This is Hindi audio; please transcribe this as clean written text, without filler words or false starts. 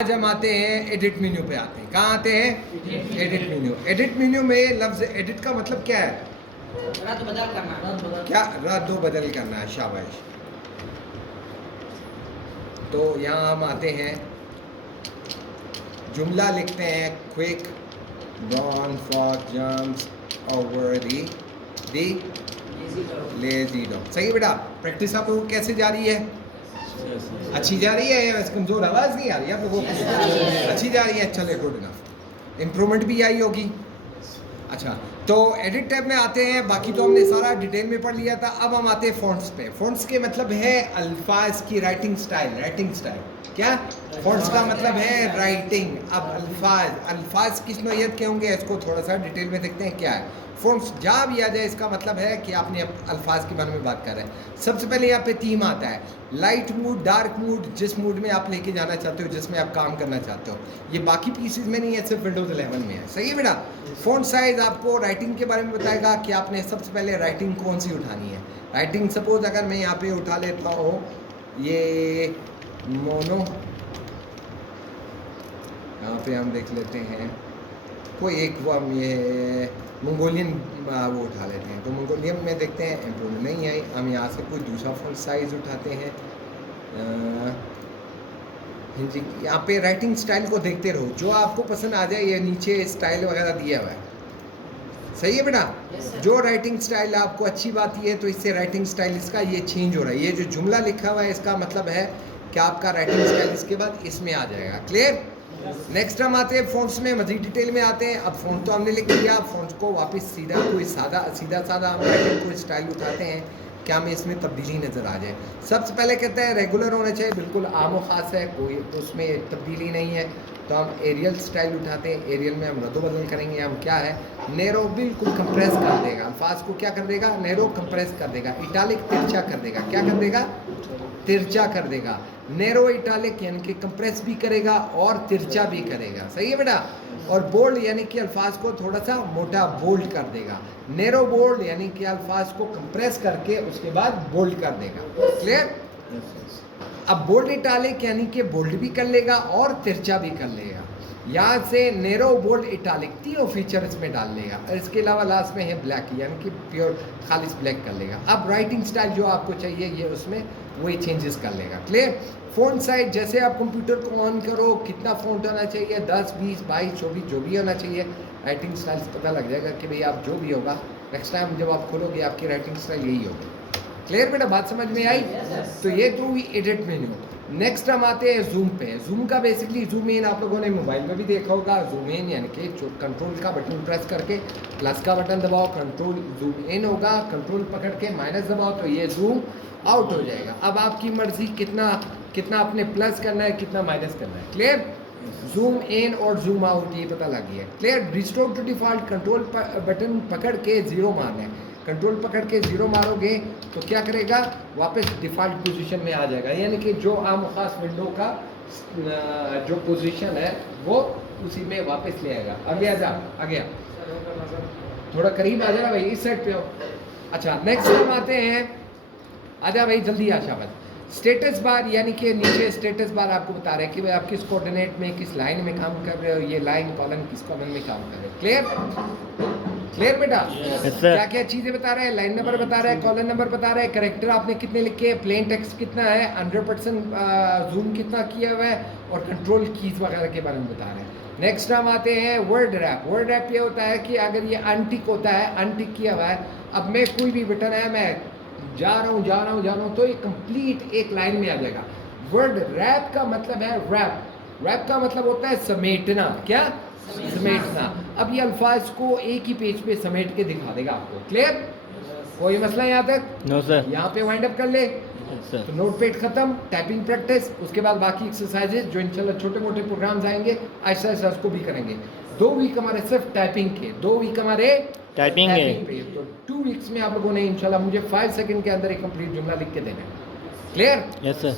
आज हम आते हैं एडिट मेन्यू पे आते हैं। कहाँ आते हैं? Edit menu. एडिट मेन्यू में लफ्ज एडिट का मतलब क्या है? रद्द बदल करना। क्या? रद्द बदल करना है। शाबाश। तो यहाँ हम आते हैं, जुमला लिखते हैं, quick Ron Fox jumps over the lazy dog। सही है बेटा। प्रैक्टिस आप लोगों को कैसे जा रही है? अच्छी जा रही है या कमज़ोर आवाज़ नहीं आ रही है आप लोगों को? अच्छी जा रही है, चले गुड इनफ। इम्प्रूवमेंट भी आई होगी। अच्छा, तो एडिट टैब में आते हैं। बाकी तो हमने सारा डिटेल में पढ़ लिया था। अब हम आते हैं फ़ॉन्ट्स पे। फ़ॉन्ट्स के मतलब है अल्फाज की राइटिंग स्टाइल। राइटिंग स्टाइल क्या? फ़ॉन्ट्स का मतलब है राइटिंग। अब अल्फाज किस नौइयत के होंगे, इसको थोड़ा सा डिटेल में देखते हैं क्या है। फ़ॉन्ट्स जहाँ भी आ जाए इसका मतलब है कि आपने अल्फाज के बारे में बात कर रहे हैं। सबसे पहले यहाँ पे थीम आता है, लाइट मूड, डार्क मूड, जिस मूड में आप लेके जाना चाहते हो, जिसमें आप काम करना चाहते हो। ये बाकी पीसीज में नहीं है, सिर्फ विंडोज़ 11 में है। सही है बेटा। फ़ॉन्ट साइज़ आपको राइटिंग के बारे में बताएगा कि आपने सबसे पहले राइटिंग कौन सी उठानी है। राइटिंग सपोज अगर मैं यहाँ पे उठा लेता हूँ ये मोनो, यहाँ पे हम देख लेते हैं कोई एक वो हम ये मंगोलियन वो उठा लेते हैं। तो मंगोलियन में देखते हैं इम्प्रूवमेंट नहीं है। हम यहाँ से कोई दूसरा फ़ॉन्ट साइज़ उठाते हैं। जी, यहाँ पे राइटिंग स्टाइल को देखते रहो, जो आपको पसंद आ जाए। ये नीचे स्टाइल वगैरह दिया हुआ है। सही है बेटा। जो राइटिंग स्टाइल आपको अच्छी बात ये है, तो इससे राइटिंग स्टाइल इसका ये चेंज हो रहा है। ये जो जुमला लिखा हुआ है इसका मतलब है कि आपका राइटिंग स्टाइल इसके बाद इसमें आ जाएगा। क्लियर? नेक्स्ट हम आते हैं फ़ॉन्ट्स में, मज़ीद डिटेल में आते हैं। अब फ़ॉन्ट तो हमने लिख लिया, फ़ॉन्ट को वापस सीधा कोई सीधा सादा हम राइटिंग कोई स्टाइल उठाते हैं, क्या हमें इसमें तब्दीली नज़र आ जाए। सबसे पहले कहते हैं रेगुलर होना चाहिए, बिल्कुल आम और ख़ास है, कोई उसमें तब्दीली नहीं है। तो हम एरियल स्टाइल उठाते हैं। एरियल में हम रद्दो बदल करेंगे। हम क्या है, नैरो बिल्कुल कंप्रेस कर देगा। अल्फाज को क्या कर देगा? नैरो कंप्रेस कर देगा। इटालिक तिरछा कर देगा। क्या कर देगा? तिरछा कर देगा। नैरो इटालिक यानी कि कंप्रेस भी करेगा और तिरछा भी करेगा। सही है बेटा। और बोल्ड यानी कि अल्फाज को थोड़ा सा मोटा बोल्ड कर देगा। नैरो बोल्ड यानी कि अल्फाज को कंप्रेस करके उसके बाद बोल्ड कर देगा। क्लियर? अब बोल्ड इटालिक यानी कि बोल्ड भी कर लेगा और तिरछा भी कर लेगा। यहाँ से नैरो, बोल्ड, इटालिक तीनों फीचर इसमें डाल लेगा। और इसके अलावा लास्ट में है ब्लैक यानी कि प्योर खालिस ब्लैक कर लेगा। अब राइटिंग स्टाइल जो आपको चाहिए ये उसमें वही चेंजेस कर लेगा। क्लियर? फ़ॉन्ट साइज जैसे आप कंप्यूटर को ऑन करो, कितना फ़ॉन्ट होना चाहिए, 10, 20, 22, 24 जो भी होना चाहिए। राइटिंग स्टाइल से पता लग जाएगा कि भाई आप जो भी होगा नेक्स्ट टाइम जब आप खोलोगे आपकी राइटिंग स्टाइल यही होगी। क्लियर बेटा? बात समझ में आई? तो ये तो हुई एडिट मेन्यू। नेक्स्ट हम आते हैं जूम पे। जूम का बेसिकली जूम इन आप लोगों ने मोबाइल में भी देखा होगा। जूम इन यानी कि कंट्रोल का बटन प्रेस करके प्लस का बटन दबाओ, कंट्रोल जूम इन होगा। कंट्रोल पकड़ के माइनस दबाओ तो ये जूम आउट हो जाएगा। अब आपकी मर्जी कितना आपने प्लस करना है, कितना माइनस करना है। क्लियर? जूम इन और जूम आउट ये पता लग गया। Clear? Restore to default, control button पकड़ के 0 मारना है। कंट्रोल पकड़ के 0 मारोगे तो क्या करेगा? वापस डिफ़ॉल्ट पोजीशन में आ जाएगा। यानी कि जो आम खास विंडो का जो पोजीशन है वो उसी में वापस ले आएगा। आगे आ जा, आ गया, थोड़ा करीब आ जाना भाई, इस साइड पे हो। अच्छा, नेक्स्ट हम आते हैं, आजा भाई जल्दी आ। शाबाश। स्टेटस बार यानी कि नीचे स्टेटस बार आपको बता रहे हैं कि भाई आप किस कोऑर्डिनेट में, किस लाइन में काम कर रहे हो। ये लाइन कॉलम किस कॉलम में काम कर रहे हो। क्लियर? क्लियर बेटा? क्या क्या चीज़ें बता रहे हैं? लाइन नंबर बता रहा है, कॉलम नंबर बता रहा है, करेक्टर आपने कितने लिखे, प्लेन टेक्स्ट कितना है, 100% जूम कितना किया हुआ है, और कंट्रोल कीज वगैरह के बारे में बता रहे हैं। नेक्स्ट हम आते हैं वर्ड रैप। वर्ड रैप ये होता है कि अगर ये अनटिक होता है, अनटिक किया हुआ है, अब मैं कोई भी बटन है, मैं जा रहा हूँ तो ये कंप्लीट एक लाइन में आ जाएगा। वर्ड रैप का मतलब है रैप। रैप का मतलब होता है समेटना। क्या? समेटना। अब ये अल्फाज को एक ही पेज पे समेट के दिखा देगा आपको। क्लियर? कोई मसला यहाँ तक? No sir. यहाँ पे वाइंड अप कर ले सर। तो नोट पैड खत्म, टाइपिंग प्रैक्टिस, उसके बाद बाकी एक्सरसाइजेज जो इंशाल्लाह छोटे मोटे प्रोग्राम्स आएंगे आहिस्ता आहिस्ता उसको भी करेंगे। 2 वीक हमारे सिर्फ टाइपिंग के, 2 वीक हमारे टाइपिंग पे। तो 2 वीक्स में आप लोगों ने इंशाल्लाह मुझे 5 सेकंड के अंदर एक कंप्लीट जुमला लिख के देना है। क्लियर? Yes sir.